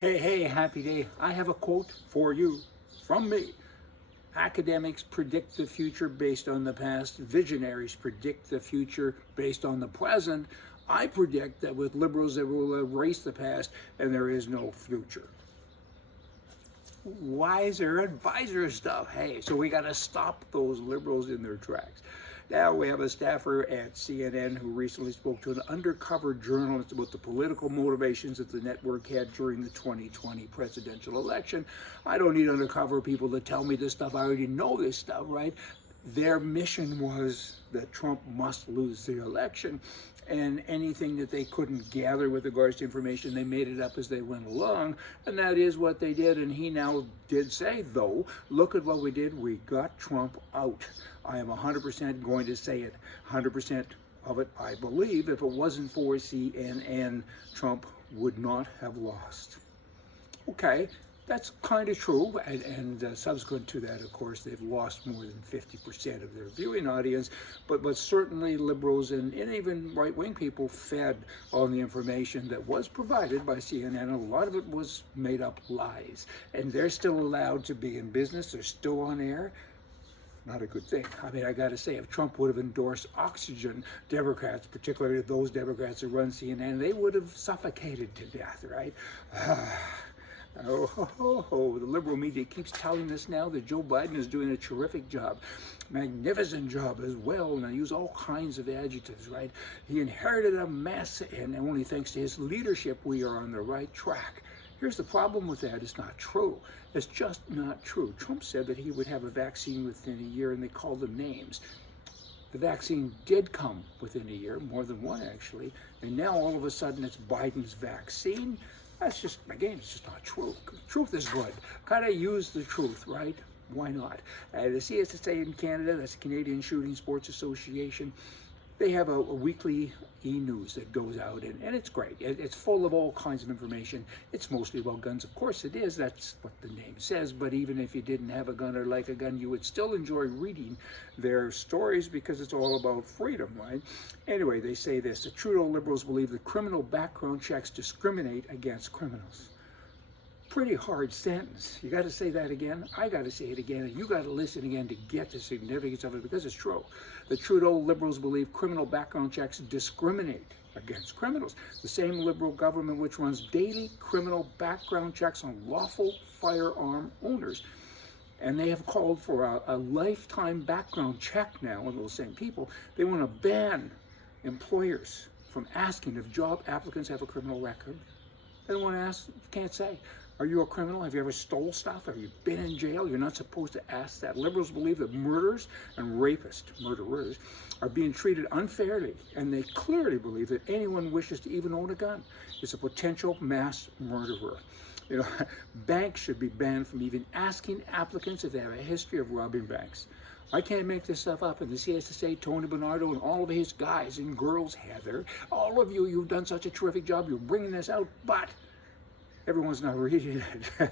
Hey, happy day. I have a quote for you from me. Academics predict the future based on the past. Visionaries predict the future based on the present. I predict that with liberals, they will erase the past and there is no future. Wiser advisor stuff. Hey, so we got to stop those liberals in their tracks. Now we have a staffer at CNN who recently spoke to an undercover journalist about the political motivations that the network had during the 2020 presidential election. I don't need undercover people to tell me this stuff. I already know this stuff, right? Their mission was that Trump must lose the election, and anything that they couldn't gather with regards to information, they made it up as they went along, and that is what they did. And he now did say, though, look at what we did. We got Trump out. I am 100% going to say it. 100% of it, I believe. If it wasn't for CNN, Trump would not have lost. Okay, that's kind of true, and subsequent to that, of course, they've lost more than 50% of their viewing audience, but certainly liberals and even right-wing people fed on the information that was provided by CNN. A lot of it was made-up lies, and they're still allowed to be in business. They're still on air. Not a good thing. I mean, I got to say, if Trump would have endorsed oxygen, Democrats, particularly those Democrats who run CNN, they would have suffocated to death, right? The liberal media keeps telling us now that Joe Biden is doing a terrific job, magnificent job as well, and I use all kinds of adjectives, right? He inherited a mess, and only thanks to his leadership, we are on the right track. Here's the problem with that. It's not true. It's just not true. Trump said that he would have a vaccine within a year, and they called them names. The vaccine did come within a year, more than one actually, and now all of a sudden it's Biden's vaccine. That's just, again, it's just not true. Truth is good. Gotta use the truth, right? Why not? The CSSA in Canada, that's the Canadian Shooting Sports Association, they have a weekly e-news that goes out, and it's great. It's full of all kinds of information. It's mostly about guns. Of course it is. That's what the name says. But even if you didn't have a gun or like a gun, you would still enjoy reading their stories because it's all about freedom, right? Anyway, they say this. The Trudeau Liberals believe that criminal background checks discriminate against criminals. Pretty hard sentence. You got to say that again. I got to say it again, and you got to listen again to get the significance of it, because it's true. The Trudeau Liberals believe criminal background checks discriminate against criminals. The same Liberal government which runs daily criminal background checks on lawful firearm owners. And they have called for a lifetime background check now on those same people. They want to ban employers from asking if job applicants have a criminal record. They don't want to ask, you can't say. Are you a criminal? Have you ever stole stuff? Have you been in jail? You're not supposed to ask that. Liberals believe that murderers and murderers, are being treated unfairly, and they clearly believe that anyone who wishes to even own a gun is a potential mass murderer. You know, banks should be banned from even asking applicants if they have a history of robbing banks. I can't make this stuff up. And the CSSA, Tony Bernardo, and all of his guys and girls, Heather, all of you, you've done such a terrific job. You're bringing this out, but everyone's not reading it.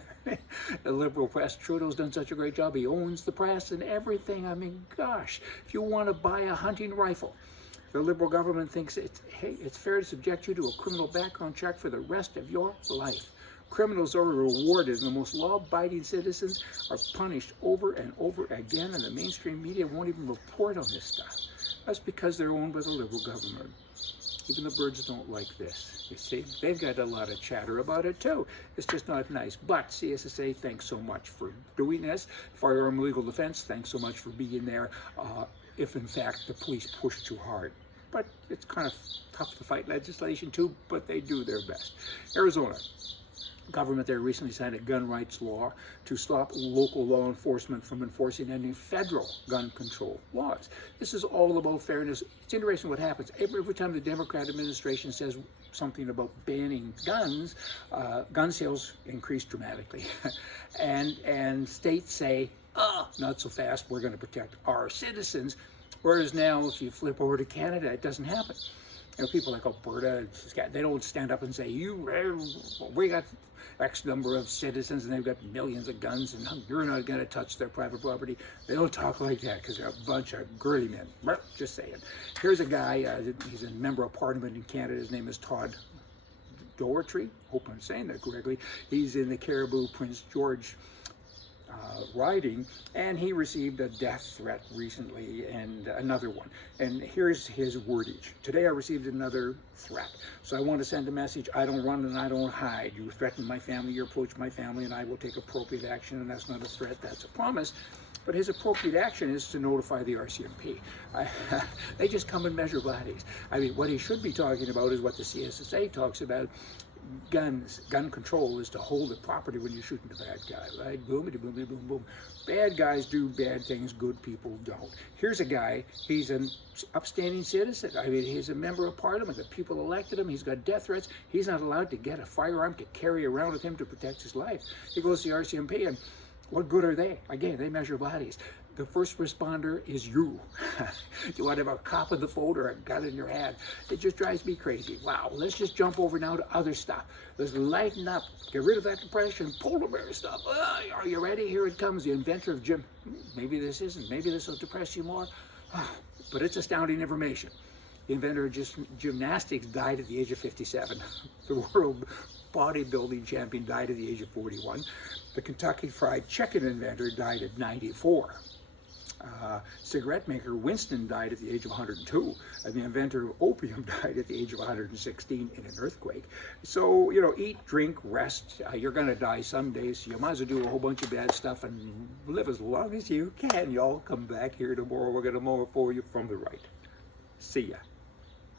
The liberal press, Trudeau's done such a great job. He owns the press and everything. I mean, gosh, if you want to buy a hunting rifle, the liberal government thinks it's fair to subject you to a criminal background check for the rest of your life. Criminals are rewarded, and the most law-abiding citizens are punished over and over again, and the mainstream media won't even report on this stuff. That's because they're owned by the liberal government. Even the birds don't like this. You see, they've got a lot of chatter about it too. It's just not nice. But CSSA, thanks so much for doing this. Firearm Legal Defense, thanks so much for being there if in fact the police push too hard. But it's kind of tough to fight legislation too, but they do their best. Arizona. Government there recently signed a gun rights law to stop local law enforcement from enforcing any federal gun control laws. This is all about fairness. It's interesting what happens. Every time the Democrat administration says something about banning guns, gun sales increase dramatically. and states say, not so fast, we're going to protect our citizens. Whereas now, if you flip over to Canada, it doesn't happen. You know, people like Alberta, they don't stand up and say, we got X number of citizens and they've got millions of guns and you're not going to touch their private property. They don't talk like that because they're a bunch of girly men. Just saying. Here's a guy, he's a member of parliament in Canada. His name is Todd Doherty, hope I'm saying that correctly. He's in the Caribou Prince George riding, and he received a death threat recently and another one. And here's his wordage. Today I received another threat. So I want to send a message. I don't run and I don't hide. You threaten my family, you approach my family, and I will take appropriate action. And that's not a threat, that's a promise. But his appropriate action is to notify the RCMP. They just come and measure bodies. I mean, what he should be talking about is what the CSSA talks about. Guns, gun control is to hold the property when you're shooting the bad guy, right? Boomity, boomity, boom, boom. Bad guys do bad things, good people don't. Here's a guy, he's an upstanding citizen. I mean, he's a member of parliament. The people elected him. He's got death threats. He's not allowed to get a firearm to carry around with him to protect his life. He goes to the RCMP, and what good are they? Again, they measure bodies. The first responder is you. You want to have a cop in the phone or a gun in your hand. It just drives me crazy. Wow, let's just jump over now to other stuff. Let's lighten up, get rid of that depression, polar bear stuff. Are you ready? Here it comes, the inventor of gym. Maybe this isn't, maybe this will depress you more. But it's astounding information. The inventor of gymnastics died at the age of 57. The world bodybuilding champion died at the age of 41. The Kentucky Fried Chicken inventor died at 94. Cigarette maker Winston died at the age of 102, and the inventor of opium died at the age of 116 in an earthquake. So, you know, eat, drink, rest. You're going to die someday, so you might as well do a whole bunch of bad stuff and live as long as you can. Y'all come back here tomorrow. We're going to mow it for you from the right. See ya.